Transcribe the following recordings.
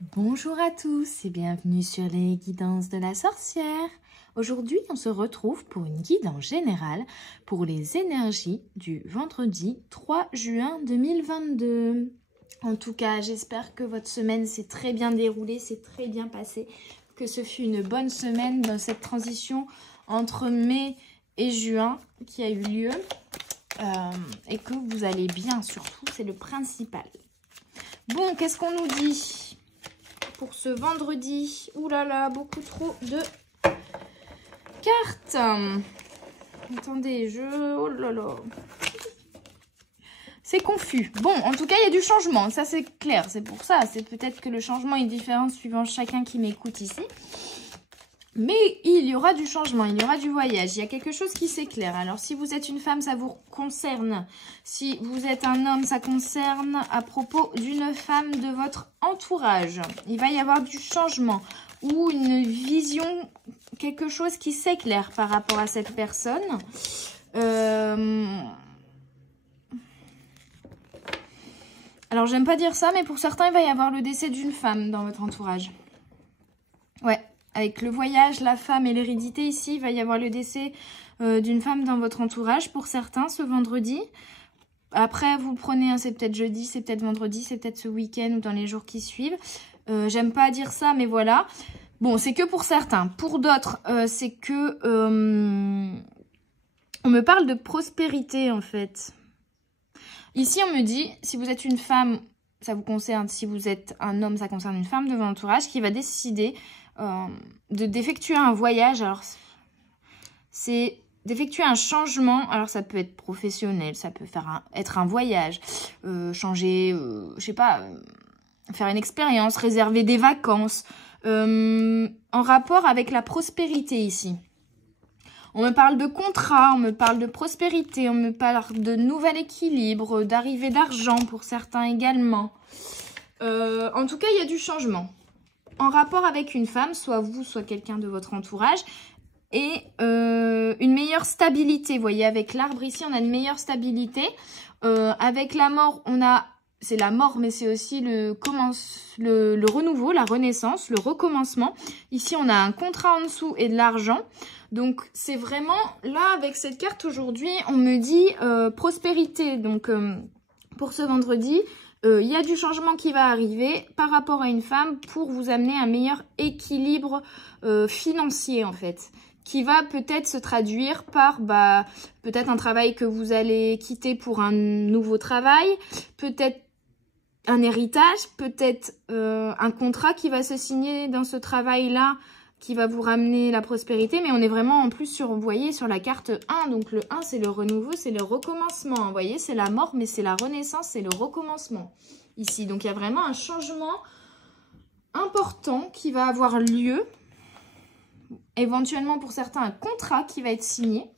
Bonjour à tous et bienvenue sur les guidances de la sorcière. Aujourd'hui, on se retrouve pour une guidance générale pour les énergies du vendredi 3 juin 2022. En tout cas, j'espère que votre semaine s'est très bien déroulée, s'est très bien passée, que ce fut une bonne semaine dans cette transition entre mai et juin qui a eu lieu et que vous allez bien surtout, c'est le principal. Bon, qu'est-ce qu'on nous dit pour ce vendredi? Ouh là là, beaucoup trop de cartes. Attendez, oh là là. C'est confus. Bon, en tout cas, il y a du changement. Ça, c'est clair. C'est pour ça. C'est peut-être que le changement est différent suivant chacun qui m'écoute ici. Mais il y aura du changement, il y aura du voyage. Il y a quelque chose qui s'éclaire. Alors, si vous êtes une femme, ça vous concerne. Si vous êtes un homme, ça concerne à propos d'une femme de votre entourage. Il va y avoir du changement ou une vision, quelque chose qui s'éclaire par rapport à cette personne. Alors, j'aime pas dire ça, mais pour certains, il va y avoir le décès d'une femme dans votre entourage. Ouais. Avec le voyage, la femme et l'hérédité ici, il va y avoir le décès d'une femme dans votre entourage pour certains ce vendredi. Après, vous prenez, c'est peut-être jeudi, c'est peut-être vendredi, c'est peut-être ce week-end ou dans les jours qui suivent. J'aime pas dire ça, mais voilà. Bon, c'est que pour certains. Pour d'autres, c'est que... on me parle de prospérité, en fait. Ici, on me dit, si vous êtes une femme, ça vous concerne. Si vous êtes un homme, ça concerne une femme de votre entourage qui va décider... d'effectuer un voyage. Alors c'est d'effectuer un changement. Alors ça peut être professionnel, ça peut être un voyage, changer, je sais pas, faire une expérience, réserver des vacances, en rapport avec la prospérité ici. On me parle de contrat, on me parle de prospérité, on me parle de nouvel équilibre, d'arrivée d'argent pour certains également. En tout cas, il y a du changement en rapport avec une femme, soit vous, soit quelqu'un de votre entourage, et une meilleure stabilité. Vous voyez, avec l'arbre ici, on a une meilleure stabilité. Avec la mort, c'est la mort, mais c'est aussi le renouveau, la renaissance, le recommencement. Ici, on a un contrat en dessous et de l'argent. Donc, c'est vraiment, là, avec cette carte aujourd'hui, on me dit prospérité. Donc, pour ce vendredi... il y a du changement qui va arriver par rapport à une femme pour vous amener un meilleur équilibre financier en fait, qui va peut-être se traduire par peut-être un travail que vous allez quitter pour un nouveau travail, peut-être un héritage, peut-être un contrat qui va se signer dans ce travail-là qui va vous ramener la prospérité, mais on est vraiment en plus sur, vous voyez, sur la carte 1, donc le 1 c'est le renouveau, c'est le recommencement, vous voyez, c'est la mort, mais c'est la renaissance, c'est le recommencement, ici. Donc il y a vraiment un changement important qui va avoir lieu, éventuellement pour certains un contrat qui va être signé,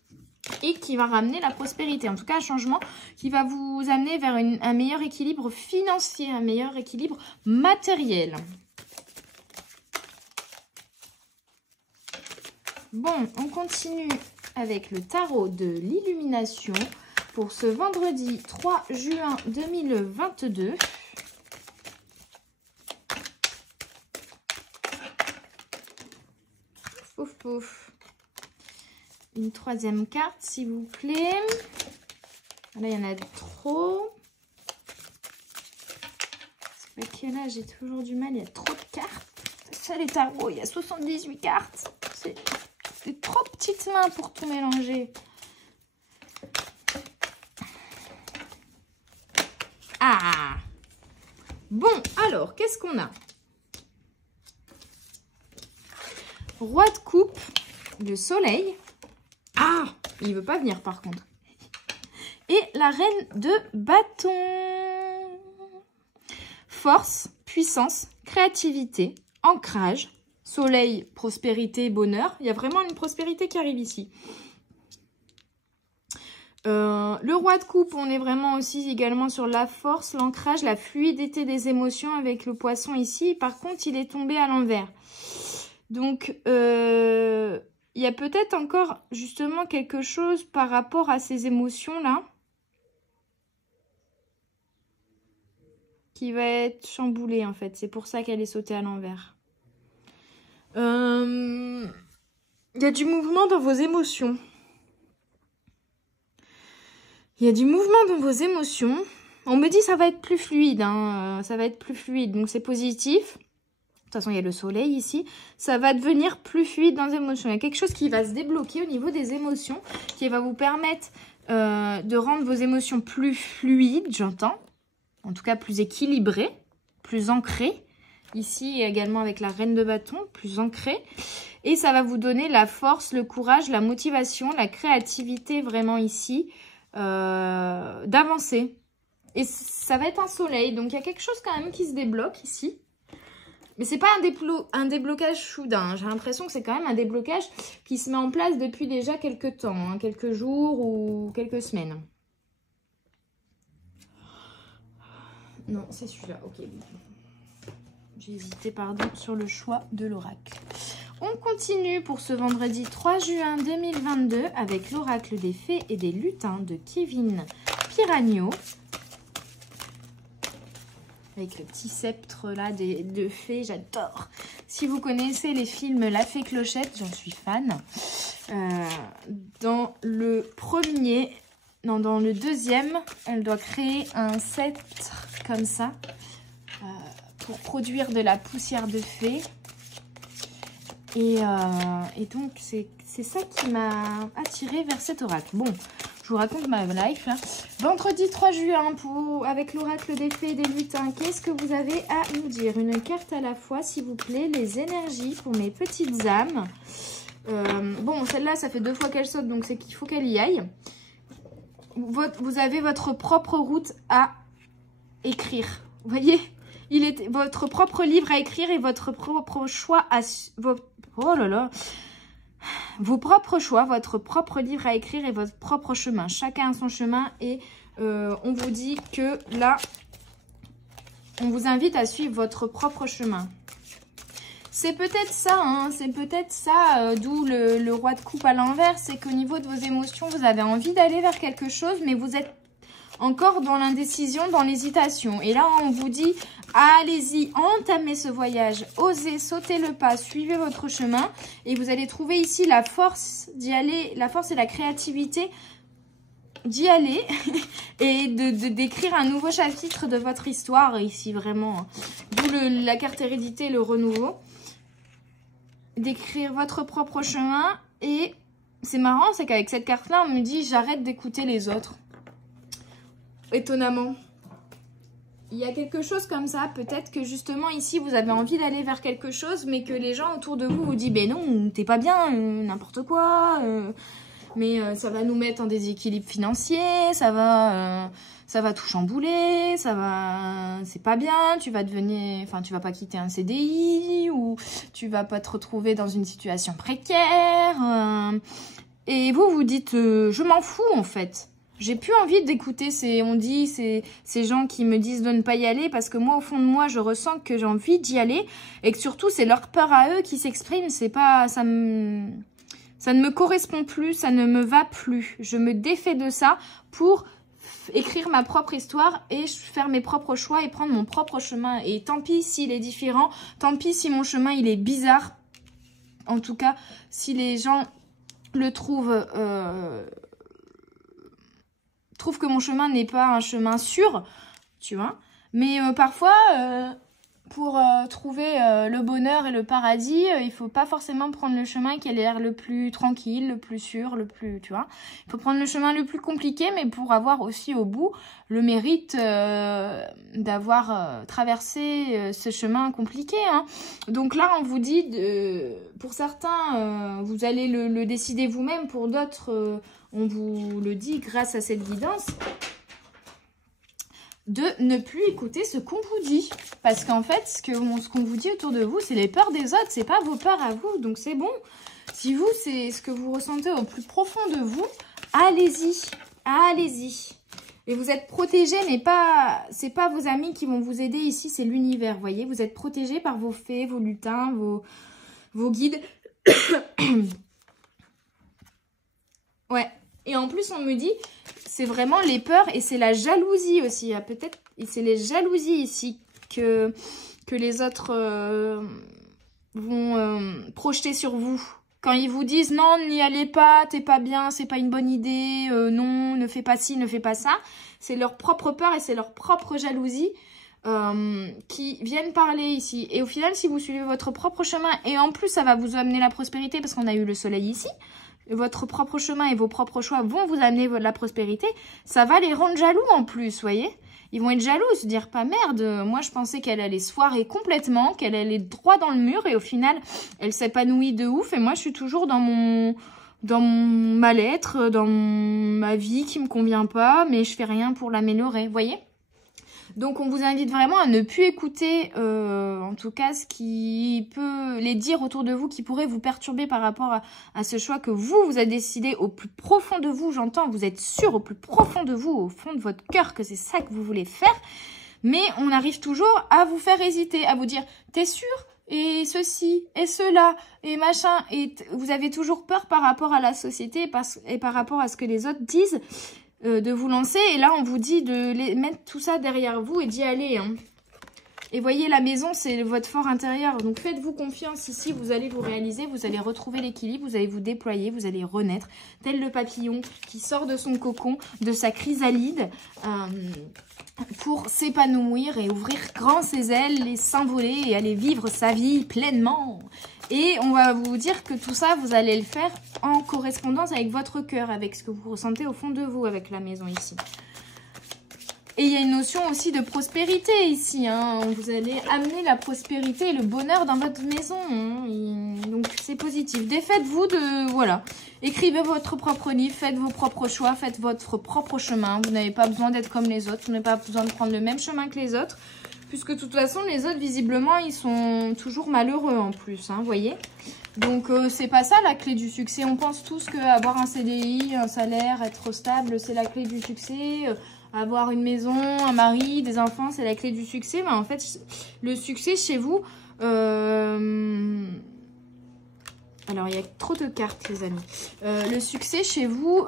et qui va ramener la prospérité, en tout cas un changement qui va vous amener vers un meilleur équilibre financier, un meilleur équilibre matériel. Bon, on continue avec le tarot de l'illumination pour ce vendredi 3 juin 2022. Pouf, pouf. Une troisième carte, s'il vous plaît. Là, il y en a trop. C'est pas que là, j'ai toujours du mal, il y a trop de cartes. C'est ça les tarots, il y a 78 cartes. C'est trop petites mains pour tout mélanger. Ah! Bon, alors, qu'est-ce qu'on a? Roi de coupe, le soleil. Ah! Il ne veut pas venir par contre. Et la reine de bâton. Force, puissance, créativité, ancrage. Soleil, prospérité, bonheur. Il y a vraiment une prospérité qui arrive ici. Le roi de coupe, on est vraiment aussi également sur la force, l'ancrage, la fluidité des émotions avec le poisson ici. Par contre, il est tombé à l'envers. Donc, il y a peut-être encore justement quelque chose par rapport à ces émotions-là qui va être chamboulée, en fait. C'est pour ça qu'elle est sautée à l'envers. Il y a du mouvement dans vos émotions. Il y a du mouvement dans vos émotions. On me dit ça va être plus fluide, hein. Ça va être plus fluide, donc c'est positif. De toute façon, il y a le soleil ici. Ça va devenir plus fluide dans les émotions. Il y a quelque chose qui va se débloquer au niveau des émotions, qui va vous permettre de rendre vos émotions plus fluides, j'entends. En tout cas, plus équilibrées, plus ancrées. Ici, également avec la reine de bâton, plus ancrée. Et ça va vous donner la force, le courage, la motivation, la créativité vraiment ici, d'avancer. Et ça va être un soleil. Donc, il y a quelque chose quand même qui se débloque ici. Mais c'est pas un déblocage soudain. J'ai l'impression que c'est quand même un déblocage qui se met en place depuis déjà quelques temps, hein, quelques jours ou quelques semaines. Non, c'est celui-là. Ok. J'ai hésité, pardon, sur le choix de l'oracle. On continue pour ce vendredi 3 juin 2022 avec l'oracle des fées et des lutins de Kevin Piragno. Avec le petit sceptre là de fées, j'adore. Si vous connaissez les films La Fée Clochette, j'en suis fan. Dans le premier, non, dans le deuxième, elle doit créer un sceptre comme ça pour produire de la poussière de fée. Et donc, c'est ça qui m'a attirée vers cet oracle. Bon, je vous raconte ma life. Là. Vendredi 3 juin, avec l'oracle des fées et des lutins, qu'est-ce que vous avez à nous dire? Une carte à la fois, s'il vous plaît. Les énergies pour mes petites âmes. Bon, celle-là, ça fait 2 fois qu'elle saute, donc c'est qu'il faut qu'elle y aille. Vous avez votre propre route à écrire. Vous voyez? Il est votre propre livre à écrire et votre propre choix à... Oh là là! Vos propres choix, votre propre livre à écrire et votre propre chemin. Chacun a son chemin et on vous dit que là, on vous invite à suivre votre propre chemin. C'est peut-être ça, hein, c'est peut-être ça, d'où le roi de coupe à l'envers, c'est qu'au niveau de vos émotions, vous avez envie d'aller vers quelque chose, mais vous êtes encore dans l'indécision, dans l'hésitation. Et là, on vous dit, allez-y, entamez ce voyage, osez, sautez le pas, suivez votre chemin. Et vous allez trouver ici la force d'y aller, la force et la créativité d'y aller et d'écrire un nouveau chapitre de votre histoire ici, vraiment. D'où la carte hérédité, le renouveau. D'écrire votre propre chemin. Et c'est marrant, c'est qu'avec cette carte-là, on me dit, j'arrête d'écouter les autres. Étonnamment. Il y a quelque chose comme ça. Peut-être que justement ici, vous avez envie d'aller vers quelque chose, mais que les gens autour de vous vous disent, ben non, t'es pas bien, n'importe quoi. Mais ça va nous mettre en déséquilibre financier, ça va tout chambouler, c'est pas bien, tu vas pas quitter un CDI ou tu vas pas te retrouver dans une situation précaire. Et vous dites, je m'en fous en fait. J'ai plus envie d'écouter ces gens qui me disent de ne pas y aller parce que moi, au fond de moi, je ressens que j'ai envie d'y aller et que surtout, c'est leur peur à eux qui s'exprime. Ça ne me correspond plus, ça ne me va plus. Je me défais de ça pour écrire ma propre histoire et faire mes propres choix et prendre mon propre chemin. Et tant pis s'il est différent, tant pis si mon chemin, il est bizarre. En tout cas, si les gens le trouvent que mon chemin n'est pas un chemin sûr, tu vois. Mais parfois, pour trouver le bonheur et le paradis, il faut pas forcément prendre le chemin qui a l'air le plus tranquille, le plus sûr, le plus, tu vois. Il faut prendre le chemin le plus compliqué, mais pour avoir aussi au bout le mérite d'avoir traversé ce chemin compliqué, hein. Donc là, on vous dit, pour certains, vous allez le décider vous-même, pour d'autres... on vous le dit grâce à cette guidance, de ne plus écouter ce qu'on vous dit. Parce qu'en fait, ce qu'on vous dit autour de vous, c'est les peurs des autres, c'est pas vos peurs à vous. Donc c'est bon. Si vous, c'est ce que vous ressentez au plus profond de vous, allez-y. Allez-y. Et vous êtes protégés, mais c'est pas vos amis qui vont vous aider ici, c'est l'univers, voyez. Vous êtes protégés par vos fées, vos lutins, vos guides. Ouais. Et en plus, on me dit, c'est vraiment les peurs et c'est la jalousie aussi. Peut-être, c'est les jalousies ici que les autres vont projeter sur vous. Quand ils vous disent non, n'y allez pas, t'es pas bien, c'est pas une bonne idée, non, ne fais pas ci, ne fais pas ça. C'est leur propre peur et c'est leur propre jalousie qui viennent parler ici. Et au final, si vous suivez votre propre chemin, et en plus ça va vous amener la prospérité parce qu'on a eu le soleil ici, votre propre chemin et vos propres choix vont vous amener la prospérité, ça va les rendre jaloux en plus, voyez. Ils vont être jaloux, se dire pas merde, moi je pensais qu'elle allait se foirer complètement, qu'elle allait droit dans le mur et au final elle s'épanouit de ouf et moi je suis toujours dans mon mal-être, dans ma vie qui me convient pas, mais je fais rien pour l'améliorer, voyez. Donc on vous invite vraiment à ne plus écouter, en tout cas, ce qui peut les dire autour de vous, qui pourrait vous perturber par rapport à ce choix que vous avez décidé au plus profond de vous. J'entends, vous êtes sûr au plus profond de vous, au fond de votre cœur, que c'est ça que vous voulez faire. Mais on arrive toujours à vous faire hésiter, à vous dire, t'es sûr ? Et ceci, et cela, et machin. Et vous avez toujours peur par rapport à la société et par rapport à ce que les autres disent. De vous lancer et là on vous dit de mettre tout ça derrière vous et d'y aller hein. Et voyez, la maison c'est votre fort intérieur, donc faites-vous confiance ici, vous allez vous réaliser, vous allez retrouver l'équilibre, vous allez vous déployer, vous allez renaître tel le papillon qui sort de son cocon, de sa chrysalide pour s'épanouir et ouvrir grand ses ailes et s'envoler et aller vivre sa vie pleinement. Et on va vous dire que tout ça, vous allez le faire en correspondance avec votre cœur, avec ce que vous ressentez au fond de vous, avec la maison ici. Et il y a une notion aussi de prospérité ici. Hein. Vous allez amener la prospérité et le bonheur dans votre maison. Hein. Donc c'est positif. Défaites-vous de... Voilà. Écrivez votre propre livre, faites vos propres choix, faites votre propre chemin. Vous n'avez pas besoin d'être comme les autres. Vous n'avez pas besoin de prendre le même chemin que les autres. Puisque de toute façon, les autres, visiblement, ils sont toujours malheureux en plus, hein, voyez. Donc, c'est pas ça la clé du succès. On pense tous qu'avoir un CDI, un salaire, être stable, c'est la clé du succès. Avoir une maison, un mari, des enfants, c'est la clé du succès. Mais en fait, le succès chez vous... Alors, il y a trop de cartes, les amis. Le succès chez vous,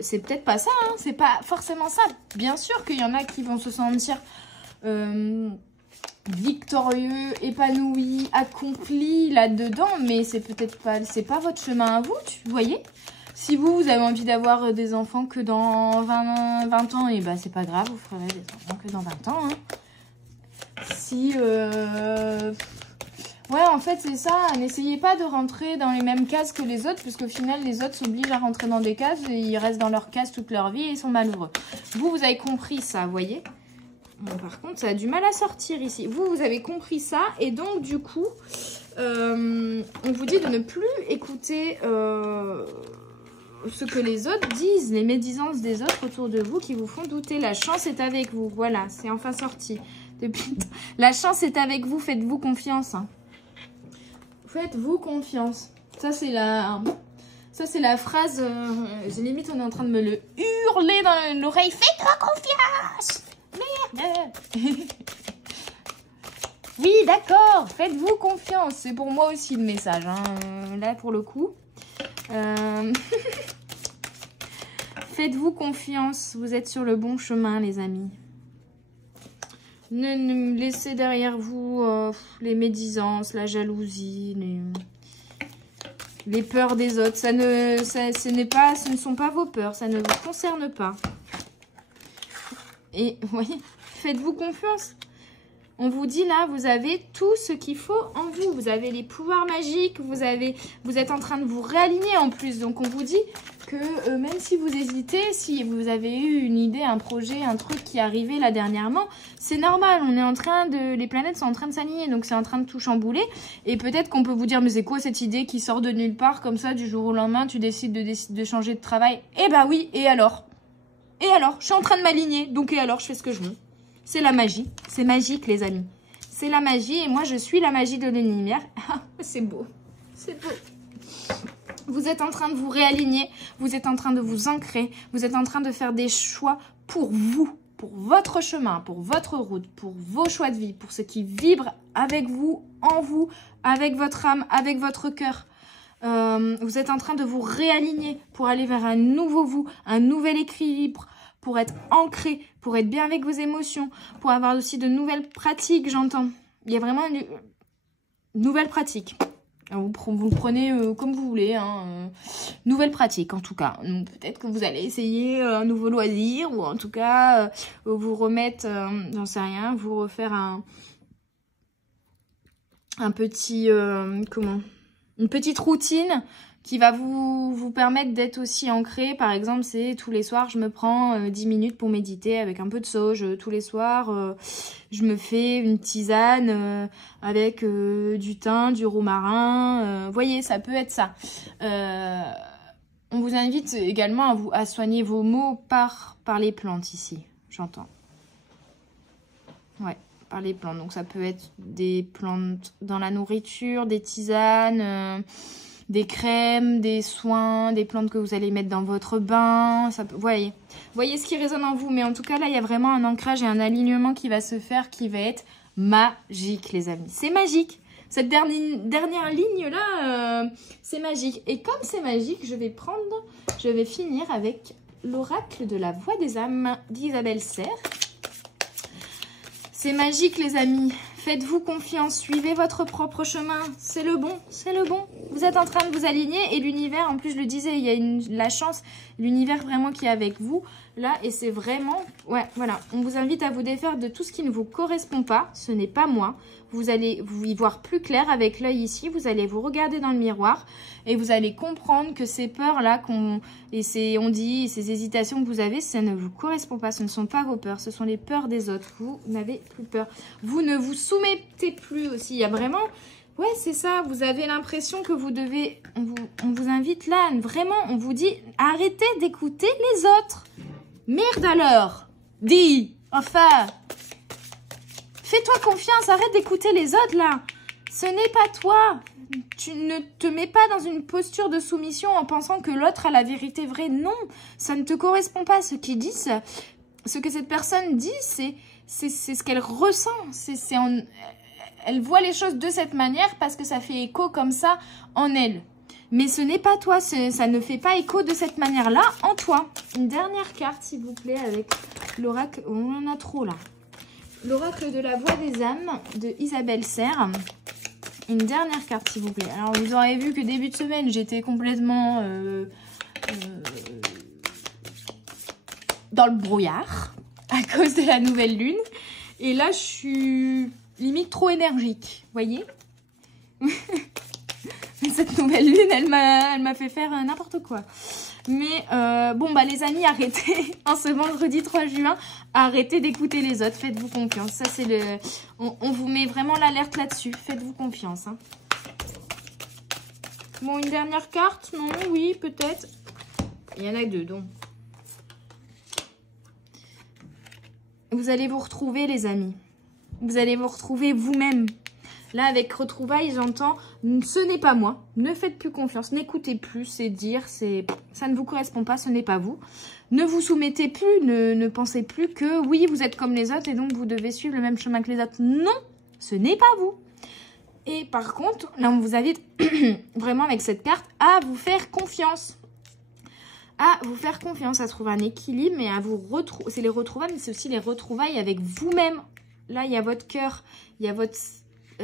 c'est peut-être pas ça, hein, c'est pas forcément ça. Bien sûr qu'il y en a qui vont se sentir... victorieux, épanoui, accompli là-dedans, mais c'est peut-être pas, c'est pas votre chemin à vous, vous voyez. Si vous avez envie d'avoir des enfants que dans 20 ans, et bah c'est pas grave, vous ferez des enfants que dans 20 ans. Hein. Si... Ouais, en fait, c'est ça. N'essayez pas de rentrer dans les mêmes cases que les autres, parce qu'au final, les autres s'obligent à rentrer dans des cases et ils restent dans leurs cases toute leur vie et ils sont malheureux. Vous avez compris ça, vous voyez. Bon, par contre, ça a du mal à sortir ici. Vous avez compris ça. Et donc, du coup, on vous dit de ne plus écouter ce que les autres disent, les médisances des autres autour de vous qui vous font douter. La chance est avec vous. Voilà, c'est enfin sorti. La chance est avec vous. Faites-vous confiance. Hein. Faites-vous confiance. Ça, c'est la phrase... limite, on est en train de me le hurler dans l'oreille. Faites-moi confiance. Merde. Oui, d'accord, faites-vous confiance. C'est pour moi aussi le message. Hein. Là, pour le coup. Faites-vous confiance. Vous êtes sur le bon chemin, les amis. Ne laissez derrière vous les médisances, la jalousie, les peurs des autres. Ce ne sont pas vos peurs. Ça ne vous concerne pas. Et, vous voyez, faites-vous confiance. On vous dit là, vous avez tout ce qu'il faut en vous. Vous avez les pouvoirs magiques, vous êtes en train de vous réaligner en plus. Donc, on vous dit que même si vous hésitez, si vous avez eu une idée, un projet, un truc qui est arrivé là dernièrement, c'est normal. On est en train de... Les planètes sont en train de s'aligner, donc c'est en train de tout chambouler. Et peut-être qu'on peut vous dire, mais c'est quoi cette idée qui sort de nulle part comme ça, du jour au lendemain, tu décides de changer de travail? Eh bah oui, et alors? Et alors, je suis en train de m'aligner, donc et alors, je fais ce que je veux. C'est la magie, c'est magique les amis. C'est la magie et moi je suis la magie de l'univers. C'est beau, c'est beau. Vous êtes en train de vous réaligner, vous êtes en train de vous ancrer, vous êtes en train de faire des choix pour vous, pour votre chemin, pour votre route, pour vos choix de vie, pour ce qui vibre avec vous, en vous, avec votre âme, avec votre cœur. Vous êtes en train de vous réaligner pour aller vers un nouveau vous, un nouvel équilibre, pour être ancré, pour être bien avec vos émotions, pour avoir aussi de nouvelles pratiques, j'entends. Il y a vraiment une nouvelle pratique. Vous le prenez comme vous voulez, hein, nouvelle pratique en tout cas. Peut-être que vous allez essayer un nouveau loisir ou en tout cas vous remettre, j'en sais rien, vous refaire un petit, une petite routine qui va vous permettre d'être aussi ancré. Par exemple, c'est tous les soirs, je me prends 10 minutes pour méditer avec un peu de sauge. Tous les soirs, je me fais une tisane avec du thym, du romarin. Voyez, ça peut être ça. On vous invite également à soigner vos maux par les plantes ici, j'entends. Ouais, par les plantes. Donc ça peut être des plantes dans la nourriture, des tisanes... des crèmes, des soins, des plantes que vous allez mettre dans votre bain. Ça peut, voyez ce qui résonne en vous. Mais en tout cas, là, il y a vraiment un ancrage et un alignement qui va se faire qui va être magique, les amis. C'est magique. Cette dernière ligne-là, c'est magique. Et comme c'est magique, je vais finir avec l'oracle de la voix des âmes d'Isabelle Serre. C'est magique, les amis. Faites-vous confiance, suivez votre propre chemin. C'est le bon, c'est le bon. Vous êtes en train de vous aligner et l'univers, en plus je le disais, il y a la chance, l'univers vraiment qui est avec vous. Là, et c'est vraiment, ouais, voilà. On vous invite à vous défaire de tout ce qui ne vous correspond pas. Ce n'est pas moi. Vous allez vous y voir plus clair avec l'œil ici. Vous allez vous regarder dans le miroir et vous allez comprendre que ces peurs-là, on dit, ces hésitations que vous avez, ça ne vous correspond pas. Ce ne sont pas vos peurs, ce sont les peurs des autres. Vous n'avez plus peur. Vous ne vous soumettez plus aussi. Il y a vraiment... Ouais, c'est ça. Vous avez l'impression que vous devez... On vous invite là, vraiment, on vous dit, arrêtez d'écouter les autres. Merde alors. Dis, enfin... Fais-toi confiance, arrête d'écouter les autres là. Ce n'est pas toi. Tu ne te mets pas dans une posture de soumission en pensant que l'autre a la vérité vraie. Non, ça ne te correspond pas. Ce qu'ils disent, ce que cette personne dit, c'est ce qu'elle ressent. Elle voit les choses de cette manière parce que ça fait écho comme ça en elle. Mais ce n'est pas toi, ça ne fait pas écho de cette manière-là en toi. Une dernière carte, s'il vous plaît, avec l'oracle. On en a trop là. L'oracle de la voix des âmes de Isabelle Serre. Une dernière carte, s'il vous plaît. Alors, vous aurez vu que début de semaine, j'étais complètement dans le brouillard à cause de la nouvelle lune. Et là, je suis limite trop énergique, voyez. Cette nouvelle lune, elle m'a fait faire n'importe quoi. Mais bon, bah les amis, arrêtez, en ce vendredi 3 juin, arrêtez d'écouter les autres, faites-vous confiance. Ça, c'est le... On vous met vraiment l'alerte là-dessus, faites-vous confiance. Hein. Bon, une dernière carte, non, oui, peut-être. Il y en a deux, donc. Vous allez vous retrouver, les amis. Vous allez vous retrouver vous-même. Là, avec retrouvailles, j'entends, ce n'est pas moi. Ne faites plus confiance, n'écoutez plus, c'est dire, ça ne vous correspond pas, ce n'est pas vous. Ne vous soumettez plus, ne pensez plus que oui, vous êtes comme les autres et donc vous devez suivre le même chemin que les autres. Non, ce n'est pas vous. Et par contre, là, on vous invite vraiment avec cette carte à vous faire confiance. À vous faire confiance, à trouver un équilibre, mais à vous retrouver. C'est les retrouvailles, mais c'est aussi les retrouvailles avec vous-même. Là, il y a votre cœur, il y a votre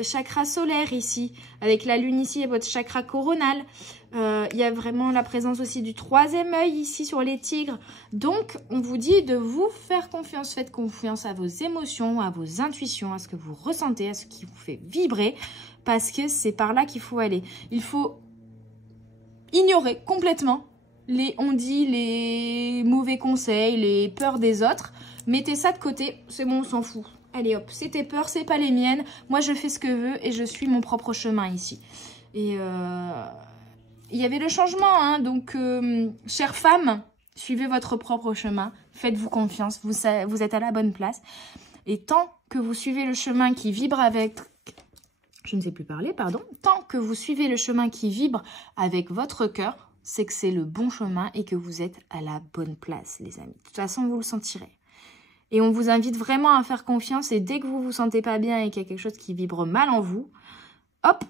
chakra solaire ici, avec la lune ici et votre chakra coronal. Il y a vraiment la présence aussi du troisième œil ici sur les tigres. Donc, on vous dit de vous faire confiance. Faites confiance à vos émotions, à vos intuitions, à ce que vous ressentez, à ce qui vous fait vibrer, parce que c'est par là qu'il faut aller. Il faut ignorer complètement les on-dit, les mauvais conseils, les peurs des autres. Mettez ça de côté, c'est bon, on s'en fout. Allez hop, c'est tes peurs, c'est pas les miennes. Moi, je fais ce que je veux et je suis mon propre chemin ici. Et il y avait le changement, hein. Donc, chère femme, suivez votre propre chemin. Faites-vous confiance, vous êtes à la bonne place. Et tant que vous suivez le chemin qui vibre avec... Je ne sais plus parler, pardon. Tant que vous suivez le chemin qui vibre avec votre cœur, c'est que c'est le bon chemin et que vous êtes à la bonne place, les amis. De toute façon, vous le sentirez. Et on vous invite vraiment à faire confiance. Et dès que vous vous sentez pas bien et qu'il y a quelque chose qui vibre mal en vous, hop,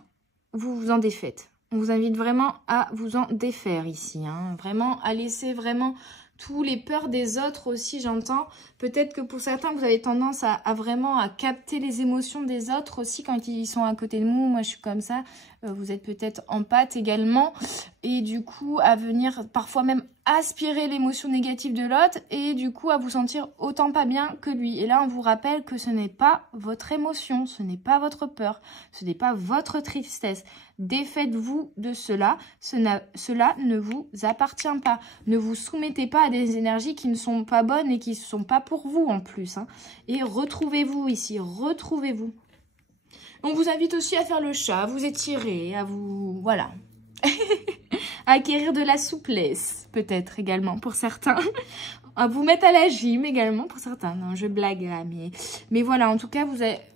vous vous en défaites. On vous invite vraiment à vous en défaire ici. Hein. Vraiment à laisser vraiment tous les peurs des autres aussi, j'entends. Peut-être que pour certains, vous avez tendance à vraiment à capter les émotions des autres aussi quand ils sont à côté de nous. Moi, je suis comme ça. Vous êtes peut-être empathe également. Et du coup, à venir parfois même aspirer l'émotion négative de l'autre. Et du coup, à vous sentir autant pas bien que lui. Et là, on vous rappelle que ce n'est pas votre émotion. Ce n'est pas votre peur. Ce n'est pas votre tristesse. Défaites-vous de cela. Cela ne vous appartient pas. Ne vous soumettez pas à des énergies qui ne sont pas bonnes et qui ne sont pas pour vous en plus. Hein. Et retrouvez-vous ici. Retrouvez-vous. On vous invite aussi à faire le chat, à vous étirer, à vous... Voilà. À acquérir de la souplesse, peut-être également pour certains. À vous mettre à la gym également pour certains. Non, je blague là, mais voilà, en tout cas,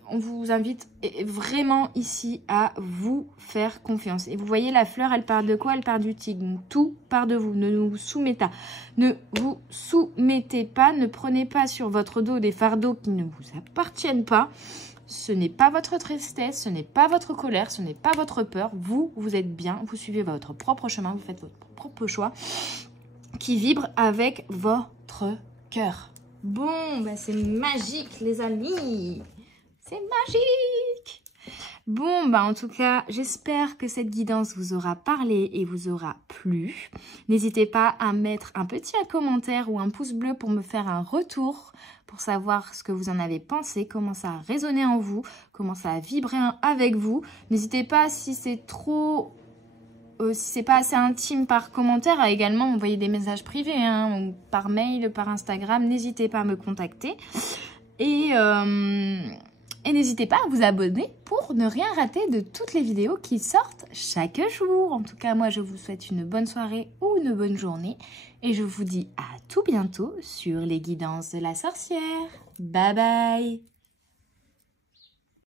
on vous invite vraiment ici à vous faire confiance. Et vous voyez, la fleur, elle part de quoi? Elle part du tigre. Donc, tout part de vous. Ne vous soumettez pas. Ne vous soumettez pas. Ne prenez pas sur votre dos des fardeaux qui ne vous appartiennent pas. Ce n'est pas votre tristesse, ce n'est pas votre colère, ce n'est pas votre peur. Vous êtes bien, vous suivez votre propre chemin, vous faites votre propre choix qui vibre avec votre cœur. Bon, bah c'est magique les amis. C'est magique. Bon, bah en tout cas, j'espère que cette guidance vous aura parlé et vous aura plu. N'hésitez pas à mettre un petit commentaire ou un pouce bleu pour me faire un retour, pour savoir ce que vous en avez pensé, comment ça a résonné en vous, comment ça a vibré avec vous. N'hésitez pas, si c'est trop... si c'est pas assez intime par commentaire, à également m'envoyer des messages privés, hein, ou par mail, par Instagram. N'hésitez pas à me contacter. Et n'hésitez pas à vous abonner pour ne rien rater de toutes les vidéos qui sortent chaque jour. En tout cas, moi, je vous souhaite une bonne soirée ou une bonne journée. Et je vous dis à tout bientôt sur les guidances de la sorcière. Bye bye!